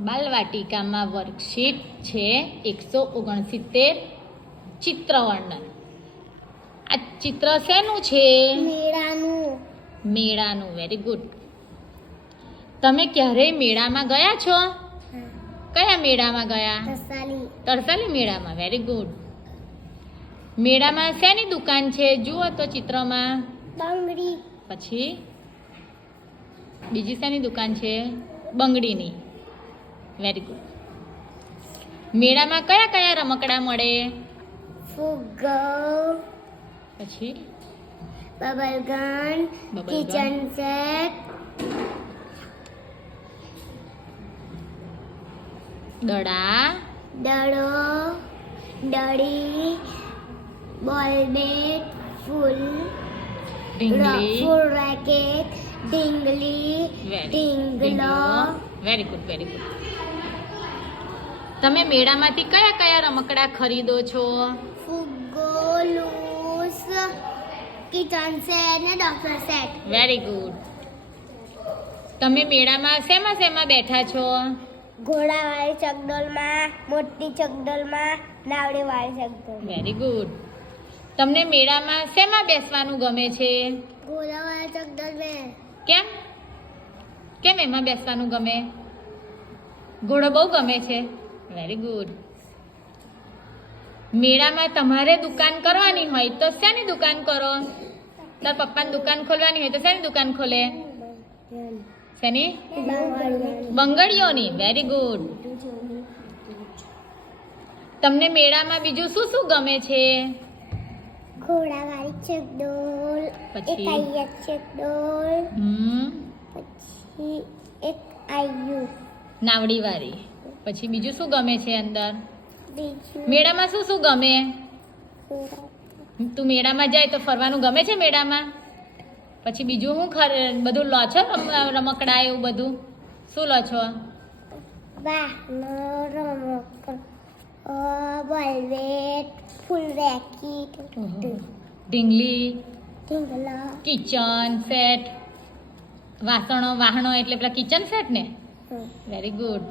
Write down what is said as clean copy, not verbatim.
બાલવાટિકામાં worksheet છે 169 ચિત્રવર્ણન. આ ચિત્ર શેનું છે? મેળાનું. Very good. તમે ક્યારેય મેળામાં ગયા છો? કયા મેળામાં ગયા? તરસાલી મેળામાં. Very good. મેળામાં શેની દુકાન છે? જુઓ તો ચિત્રમાં. બંગડી. પછી બીજી શેની દુકાન છે? બંગડીની. Very good. મેળામાં કયા કયા રમકડા મળે? ફુગ્ગો. પછી બબલ ગન. Kitchen set. દડા. દડો. દડી. બોલ બેટ. ફૂલ. ઢીંગલી. ફૂલ રેકેટ. ઢીંગલી. ઢીંગલો. Very good, very good. તમે મેળામાંથી કયા કયા રમકડા ખરીદો છો? ફુગ્ગો. લૂસ. કિચન સેટ ને ડોક્ટર સેટ. Very good. તમે મેળામાં શેમાં શેમાં બેઠા છો? ઘોડાવાળી ચકડોળમાં, મોટી ચકડોળમાં, નાવડીવાળી ચકડોળ. Very good. તમને મેળામાં શેમાં બેસવાનું ગમે છે? ઘોડાવાળી ચકડોળમાં. કેમ કેમ એમાં બેસવાનું ગમે? ઘોડો બહુ ગમે છે. Very good. મેળામાં તમારે દુકાન કરવાની હોય તો શેની દુકાન કરો? તાર પપ્પાની દુકાન ખોલવાની હોય તો શેની દુકાન ખોલે? શેની? બંગડીઓની. Very good. તમને મેળામાં બીજું શું શું ગમે છે? ઘોડાવાળી ચકડોળ. પછી? એક આયત ચકડોળ. પછી એક આયુ. નાવડીવાળી. પછી બીજું શું ગમે છે અંદર? બીજું મેળામાં શું શું ગમે? તું મેળામાં જાય તો ફરવાનું ગમે છે મેળામાં? પછી બીજું હું બધું લો છો? રમકડા એવું બધું શું લો છો? રમકડું. બોલ બેટ. ફૂલ રેકેટ. ઢીંગલી. ઢીંગલો. Kitchen set. વાહણો એટલે પેલા કિચન સેટ ને. Very good.